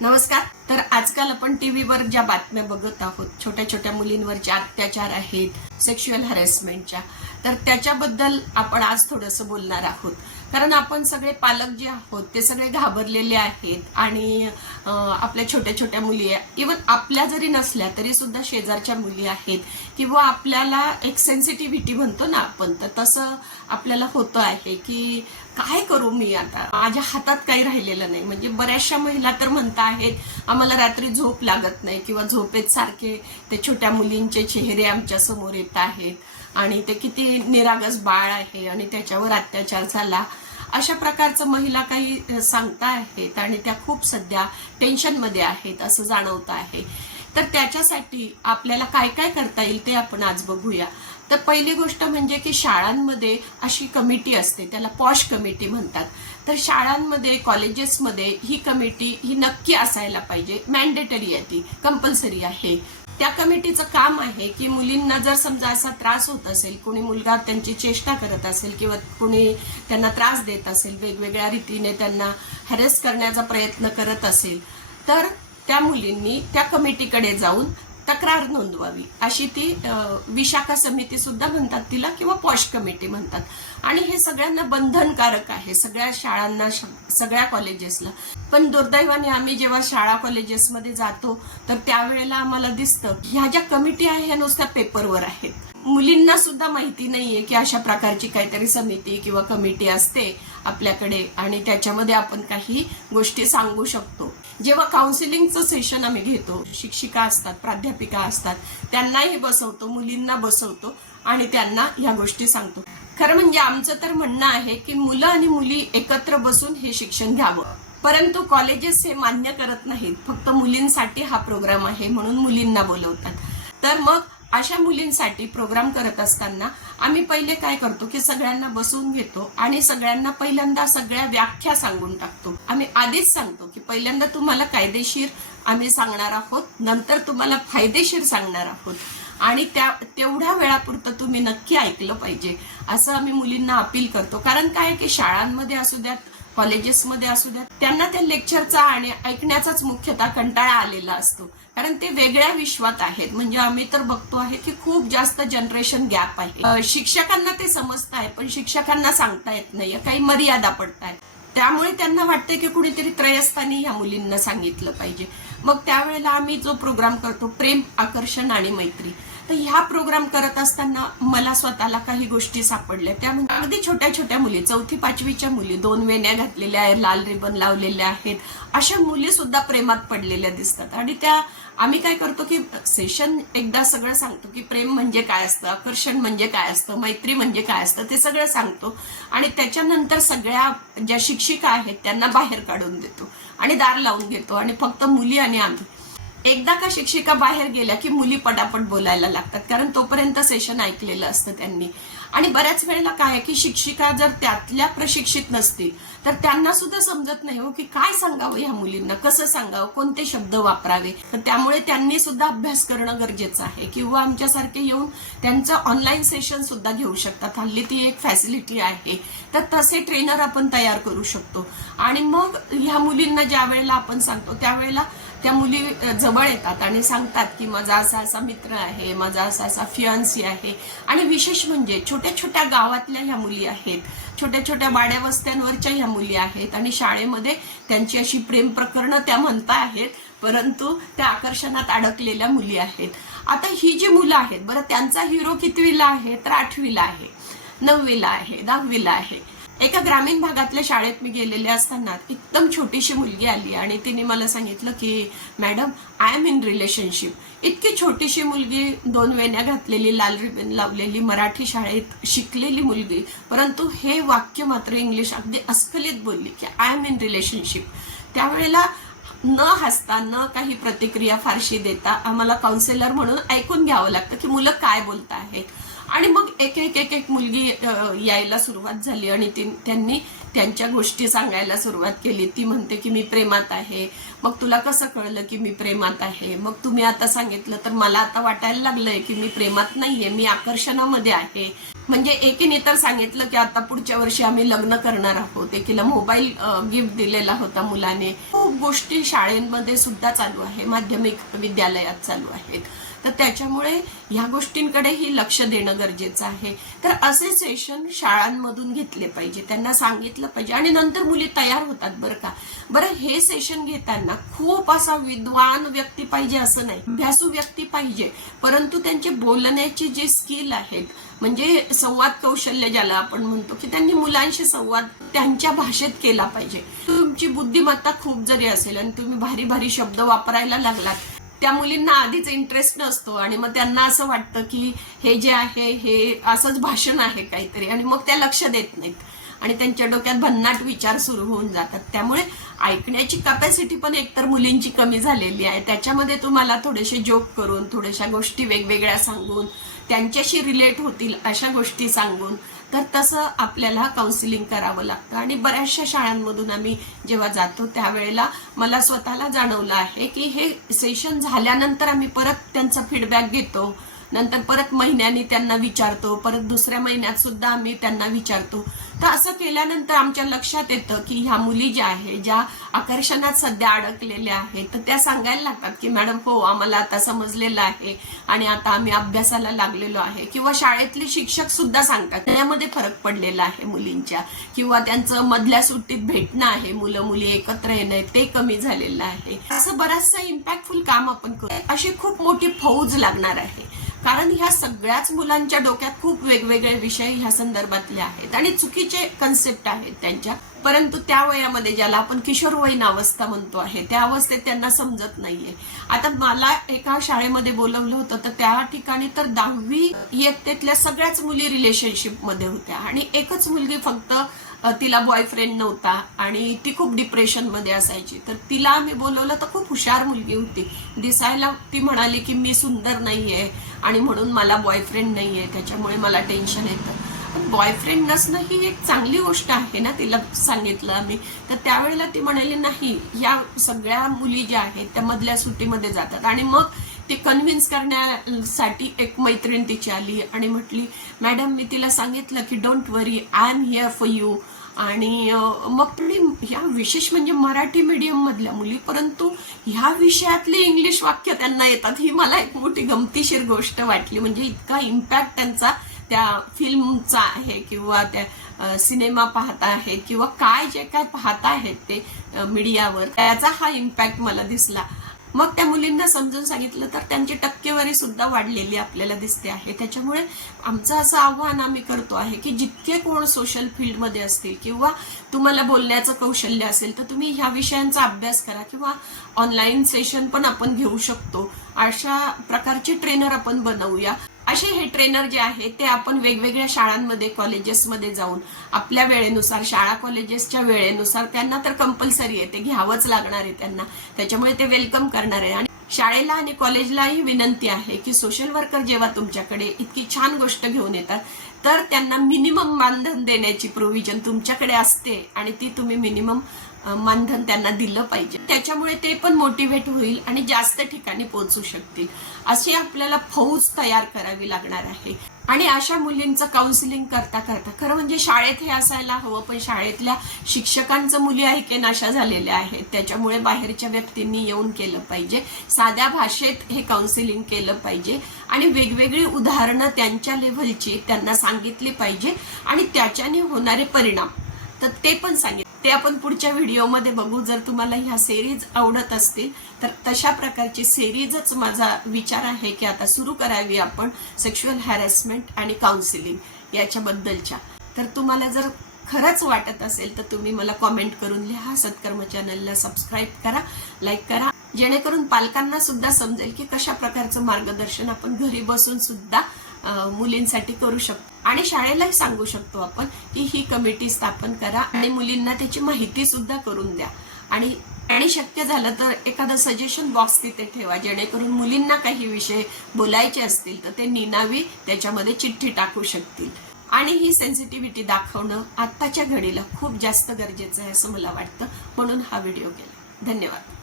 नमस्कार. तर आजकाल आपण टीव्हीवर ज्या बातम्या बघत आहोत, छोट्या छोट्या मुलींवरचे अत्याचार आहेत, सेक्शुअल हॅरेसमेंटच्या, तर त्याच्याबद्दल आपण आज थोडंसं बोलणार आहोत. कारण आपण सगळे पालक जे आहोत ते सगळे घाबरलेले आहेत आणि आपल्या छोट्या छोट्या मुली, इवन आपल्या जरी नसल्या तरी सुद्धा शेजारच्या मुली आहेत किंवा आपल्याला एक सेन्सिटिव्हिटी म्हणतो ना आपण, तर तसं आपल्याला होतं आहे की काय करू मी आता, माझ्या हातात काही राहिलेलं नाही. म्हणजे बऱ्याचशा महिला तर म्हणता आहेत आम्हाला रात्री झोप लागत नाही किंवा झोपेत सारखे ते छोट्या मुलींचे चेहरे आमच्या समोर येत आहेत आणि ते किती निरागस बाळ आहे आणि त्याच्यावर अत्याचार झाला, अशा प्रकारचं महिला काही सांगता आहेत आणि त्या खूप सध्या टेन्शनमध्ये आहेत असं जाणवतं आहे. तर त्याच्यासाठी आपल्याला काय काय करता येईल ते आपण आज बघूया. तर पहिली गोष्ट म्हणजे की शाळांमध्ये अशी कमिटी असते, त्याला पॉश कमिटी म्हणतात. तर शाळांमध्ये, कॉलेजेसमध्ये ही कमिटी ही नक्की असायला पाहिजे, मॅन्डेटरी आहे, ती कंपल्सरी आहे. त्या कमिटीचं काम आहे की मुलींना जर समजा असा त्रास होत असेल, कोणी मुलगा त्यांची चेष्टा करत असेल किंवा कोणी त्यांना त्रास देत असेल, वेगवेगळ्या रीतीने त्यांना हॅरेस करण्याचा प्रयत्न करत असेल, तर त्या मुलींनी त्या कमिटीकडे जाऊन तक्रार नोंदवावी. अशी ती विशाखा समिती सुद्धा म्हणतात तिला किंवा पॉश कमिटी म्हणतात. आणि हे सगळ्यांना बंधनकारक आहे, सगळ्या शाळांना, सगळ्या कॉलेजेसला. पण दुर्दैवाने आम्ही जेव्हा शाळा कॉलेजेसमध्ये जातो तर त्यावेळेला आम्हाला दिसतं ह्या ज्या कमिटी आहे ह्या नुसत्या पेपरवर आहेत. मुलींना सुद्धा माहिती नाहीये की अशा प्रकारची काहीतरी समिती किंवा कमिटी असते आपल्याकडे आणि त्याच्यामध्ये आपण काही गोष्टी सांगू शकतो. जेव्हा काउन्सिलिंगचं सेशन आम्ही घेतो, शिक्षिका असतात, प्राध्यापिका असतात, त्यांनाही बसवतो, मुलींना बसवतो आणि त्यांना ह्या गोष्टी सांगतो. खरं म्हणजे आमचं तर म्हणणं आहे की मुलं आणि मुली एकत्र बसून हे शिक्षण घ्यावं. परंतु कॉलेजेस हे मान्य करत नाहीत, फक्त मुलींसाठी हा प्रोग्राम आहे म्हणून मुलींना बोलवतात. तर मग अशा मुलींसाठी प्रोग्राम करत असताना आम्ही पहिले काय करतो की सगळ्यांना बसवून घेतो आणि सगळ्यांना पहिल्यांदा सगळ्या व्याख्या सांगून टाकतो. आम्ही आधीच सांगतो की पहिल्यांदा तुम्हाला कायदेशीर आम्ही सांगणार आहोत, नंतर तुम्हाला फायदेशीर सांगणार आहोत आणि तेवढ्या वेळापुरतं तुम्ही नक्की ऐकलं पाहिजे असं आम्ही मुलींना अपील करतो. कारण काय की शाळांमध्ये असू द्यात, कॉलेजेसमध्ये असू द्यात, त्यांना त्या लेक्चरचा आणि ऐकण्याचाच मुख्यतः कंटाळा आलेला असतो. कारण ते वेगळ्या विश्वात आहेत. म्हणजे आम्ही तर बघतो आहे की खूप जास्त जनरेशन गॅप आहे. शिक्षकांना ते समजत आहे पण शिक्षकांना सांगता येत नाही, काही मर्यादा पडतायत. त्यामुळे त्यांना वाटतं की कुणीतरी त्रयस्थानी ह्या मुलींना सांगितलं पाहिजे. मग त्यावेळेला आम्ही जो प्रोग्राम करतो प्रेम, आकर्षण आणि मैत्री, तर ह्या प्रोग्राम करत असताना मला स्वतःला काही गोष्टी सापडल्या. त्या म्हणजे अगदी छोट्या छोट्या मुली, 4थी 5वीच्या मुली, 2 वेण्या घातलेल्या आहेत, लाल रिबन लावलेल्या आहेत, अशा मुली सुद्धा प्रेमात पडलेल्या दिसतात. आणि त्या आम्ही काय करतो की सेशन एकदा सगळं सांगतो की प्रेम म्हणजे काय असतं, आकर्षण म्हणजे काय असतं, मैत्री म्हणजे काय असतं, ते सगळं सांगतो. आणि त्याच्यानंतर सगळ्या ज्या शिक्षिका आहेत त्यांना बाहेर काढून देतो आणि दार लावून घेतो आणि फक्त मुली आणि आम्ही. एकदा का शिक्षिका बाहेर गेल्या की मुली पटापट बोलायला लागतात, कारण तोपर्यंत सेशन ऐकलेलं असतं त्यांनी. आणि बऱ्याच वेळेला काय आहे की शिक्षिका जर त्यातल्या प्रशिक्षित नसतील तर त्यांना सुद्धा समजत नाही हो की काय सांगावं ह्या मुलींना, कसं सांगावं, कोणते शब्द वापरावे. तर त्यामुळे त्यांनी सुद्धा अभ्यास करणं गरजेचं आहे किंवा आमच्यासारखे येऊन त्यांचं ऑनलाईन सेशन सुद्धा घेऊ शकतात. हल्ली ती एक फॅसिलिटी आहे. तर तसे ट्रेनर आपण तयार करू शकतो. आणि मग ह्या मुलींना ज्या वेळेला आपण सांगतो त्यावेळेला त्या मुली जवळ येतात आणि सांगतात की माझा असा असा मित्र आहे, माझा असा असा फियांसी आहे. आणि विशेष म्हणजे छोट्या छोट्या गावातल्या ह्या मुली आहेत, छोट्या छोट्या वाड्या वस्त्यांवरच्या ह्या मुली आहेत आणि शाळेमध्ये त्यांची अशी प्रेम प्रकरणं त्या म्हणता आहेत, परंतु त्या आकर्षणात अडकलेल्या मुली आहेत. आता ही जी मुलं आहेत, बरं त्यांचा हिरो कितवीला आहे तर 8वीला आहे, 9वीला आहे, 10वीला आहे. एका ग्रामीण भागातल्या शाळेत मी गेलेले असताना एकदम छोटीशी मुलगी आली आणि तिने मला सांगितलं की madam I am in relationship. इतकी छोटीशी मुलगी, 2 वेण्या घातलेली, लाल रिबन लावलेली, मराठी शाळेत शिकलेली मुलगी, परंतु हे वाक्य मात्र इंग्लिश अगदी अस्खलित बोलली की आय एम इन रिलेशनशिप. त्यावेळेला न हसता, न काही प्रतिक्रिया फारशी देता आम्हाला काउन्सिलर म्हणून ऐकून घ्यावं लागतं की मुलं काय बोलत आहेत. आणि मग एक एक एक एक मुलगी यायला सुरुवात झाली आणि त्यांनी त्यांच्या गोष्टी सांगायला सुरुवात केली. ती म्हणते की मी प्रेमात आहे, मग तुला कसं कळलं की मी प्रेमात आहे? मग तुम्ही आता सांगितलं तर मला आता वाटायला लागलंय की मी प्रेमात नाहीये, मी आकर्षणामध्ये आहे. म्हणजे एकीने तर सांगितलं की आता पुढच्या वर्षी आम्ही लग्न करणार आहोत, एकीला मोबाईल गिफ्ट दिलेला होता मुलाने. खूप गोष्टी शाळेमध्ये सुद्धा चालू आहे, माध्यमिक विद्यालयात चालू आहेत. तर त्याच्यामुळे ह्या गोष्टींकडेही लक्ष देणं गरजेचं आहे. तर असे सेशन शाळांमधून घेतले पाहिजे, त्यांना सांगितलं पाहिजे आणि नंतर मुली तयार होतात बरं का. बरं, हे सेशन घेताना खूप असा विद्वान व्यक्ती पाहिजे असं नाही, अभ्यासू व्यक्ती पाहिजे, परंतु त्यांचे बोलण्याची जी स्किल आहेत, म्हणजे संवाद कौशल्य ज्याला आपण म्हणतो, की त्यांनी मुलांशी संवाद त्यांच्या भाषेत केला पाहिजे. तुमची बुद्धिमत्ता खूप जरी असेल आणि तुम्ही भारी भारी शब्द वापरायला लागलात, त्या मुलींना आधीच इंटरेस्ट नसतो आणि मग त्यांना असं वाटतं की हे जे आहे हे असंच भाषण आहे काहीतरी, आणि मग त्या लक्ष देत नाहीत आणि त्यांच्या डोक्यात भन्नाट विचार सुरू होऊन जातात. त्यामुळे ऐकण्याची कॅपॅसिटी पण एकतर मुलींची कमी झालेली आहे. त्याच्यामध्ये तुम्हाला थोडेसे जोक करून, थोड्याशा गोष्टी वेगवेगळ्या सांगून, त्यांच्याशी रिलेट होतील अशा गोष्टी सांगून, तर तसं आपल्याला काउन्सिलिंग करावं लागतं. आणि बऱ्याचशा शाळांमधून आम्ही जेव्हा जातो त्यावेळेला मला स्वतःला जाणवलं आहे की हे सेशन झाल्यानंतर आम्ही परत त्यांचा फीडबॅक घेतो, नंतर परत महिन्यानी त्यांना विचारतो, परत दुसऱ्या महिन्यात सुद्धा आम्ही त्यांना विचारतो. तर असं केल्यानंतर आमच्या लक्षात येतं की ह्या मुली ज्या आहेत, ज्या आकर्षणात सध्या अडकलेल्या आहेत, तर त्या सांगायला लागतात की मॅडम हो, आम्हाला आता समजलेलं आहे आणि आता आम्ही अभ्यासाला लागलेलो आहे. किंवा शाळेतले शिक्षक सुद्धा सांगतात त्यामध्ये फरक पडलेला आहे मुलींच्या, किंवा त्यांचं मधल्या सुट्टीत भेटणं आहे, मुलं मुली एकत्र येणं ते कमी झालेलं आहे. असं बराचसा इम्पॅक्टफुल काम आपण करू. अशी खूप मोठी फौज लागणार आहे, कारण ह्या सगळ्याच मुलांच्या डोक्यात खूप वेगवेगळे विषय ह्या संदर्भातले आहेत आणि चुकीचे कन्सेप्ट आहेत त्यांच्या. परंतु त्या वयामध्ये, ज्याला आपण किशोरवयीन अवस्था म्हणतो आहे, त्या अवस्थेत त्यांना समजत नाहीये. आता मला एका शाळेमध्ये बोलवलं होतं, तर त्या ठिकाणी तर 10वी इयत्तेतल्या सगळ्याच मुली रिलेशनशिप मध्ये होत्या आणि एकच मुलगी फक्त, तिला बॉयफ्रेंड नव्हता आणि ती खूप डिप्रेशन मध्ये असायची. तर तिला आम्ही बोलवलं, तर खूप हुशार मुलगी होती दिसायला. ती म्हणाली की मी सुंदर नाहीये आणि म्हणून मला बॉयफ्रेंड नाहीये, त्याच्यामुळे मला टेन्शन येतं. पण बॉयफ्रेंड नसणं ही एक चांगली गोष्ट आहे ना, तिला सांगितलं आम्ही. तर त्यावेळेला ती म्हणाली नाही, या सगळ्या मुली ज्या आहेत त्या मधल्या सुट्टीमध्ये जातात. आणि मग ते कन्व्हिन्स करण्यासाठी एक मैत्रीण तिची आली आणि म्हटली, मॅडम मी तिला सांगितलं की don't worry, I am here for you. आणि मग तुम्ही ह्या विशेष म्हणजे मराठी मीडियम मधल्या मुली, परंतु ह्या विषयातले इंग्लिश वाक्य त्यांना येतात. ही मला एक मोठी गमतीशीर गोष्ट वाटली. म्हणजे इतका इम्पॅक्ट त्यांचा त्या फिल्मचा आहे, किंवा त्या सिनेमा पाहता आहेत, किंवा काय जे काय पाहता आहेत ते मीडियावर, त्याचा हा इम्पॅक्ट मला दिसला. मग त्या मुलींना समजून सांगितलं तर त्यांची टक्केवारी सुद्धा वाढलेली आपल्याला दिसते आहे. त्याच्यामुळे आमचं असं आव्हान आम्ही करतो आहे की जितके कोण सोशल फील्डमध्ये असतील किंवा तुम्हाला बोलण्याचं कौशल्य असेल, तर तुम्ही ह्या विषयांचा अभ्यास करा, किंवा ऑनलाईन सेशन पण आपण घेऊ शकतो. अशा प्रकारचे ट्रेनर आपण बनवूया. असे हे ट्रेनर जे आहेत ते आपण वेगवेगळ्या शाळांमध्ये, कॉलेजेसमध्ये जाऊन आपल्या वेळेनुसार, शाळा कॉलेजेसच्या वेळेनुसार, त्यांना तर कंपल्सरी आहे, ते घ्यावंच लागणार आहे त्यांना, त्याच्यामुळे ते वेलकम करणार आहे. आणि शाळेला आणि कॉलेजलाही विनंती आहे की सोशल वर्कर जेव्हा तुमच्याकडे इतकी छान गोष्ट घेऊन येतात, तर त्यांना मिनिमम मानधन देण्याची प्रोव्हिजन तुमच्याकडे असते आणि ती तुम्ही मिनिमम मानधन त्यांना दिलं पाहिजे. त्याच्यामुळे ते पण मोटिवेट होईल आणि जास्त ठिकाणी पोहोचू शकतील. अशी आपल्याला फौज तयार करावी लागणार आहे. आणि अशा मुलींचं काउन्सिलिंग करता करता, खरं म्हणजे शाळेत हे असायला हवं, पण शाळेतल्या शिक्षकांचं मुली ऐकेनाशा झालेल्या आहेत. त्याच्यामुळे बाहेरच्या व्यक्तींनी येऊन केलं पाहिजे, साध्या भाषेत हे काउन्सिलिंग केलं पाहिजे आणि वेगवेगळी उदाहरणं त्यांच्या लेव्हलची त्यांना सांगितली पाहिजे आणि त्याच्याने होणारे परिणाम तर ते पण सांगितले. ते आपण पुढच्या व्हिडिओमध्ये बघू. जर तुम्हाला ह्या सिरीज आवडत असतील तर तशा प्रकारची सिरीजच माझा विचार आहे की आता सुरू करावी आपण, सेक्शुअल हॅरेसमेंट आणि काउन्सिलिंग याच्याबद्दलच्या. तर तुम्हाला जर खरंच वाटत असेल तर तुम्ही मला कॉमेंट करून लिहा. सत्कर्म चॅनलला सबस्क्राईब करा, लाईक करा, जेणेकरून पालकांना सुद्धा समजेल की कशा प्रकारचं मार्गदर्शन आपण घरी बसून सुद्धा मुलींसाठी करू शकतो. आणि शाळेलाही सांगू शकतो आपण की ही कमिटी स्थापन करा आणि मुलींना त्याची माहिती सुद्धा करून द्या. आणि शक्य झालं तर एखादा सजेशन बॉक्स तिथे ठेवा, जेणेकरून मुलींना काही विषय बोलायचे असतील तर ते निनावी त्याच्यामध्ये चिठ्ठी टाकू शकतील. आणि ही सेन्सिटिव्हिटी दाखवणं आत्ताच्या घडीला खूप जास्त गरजेचं आहे असं मला वाटतं, म्हणून हा व्हिडिओ केला. धन्यवाद.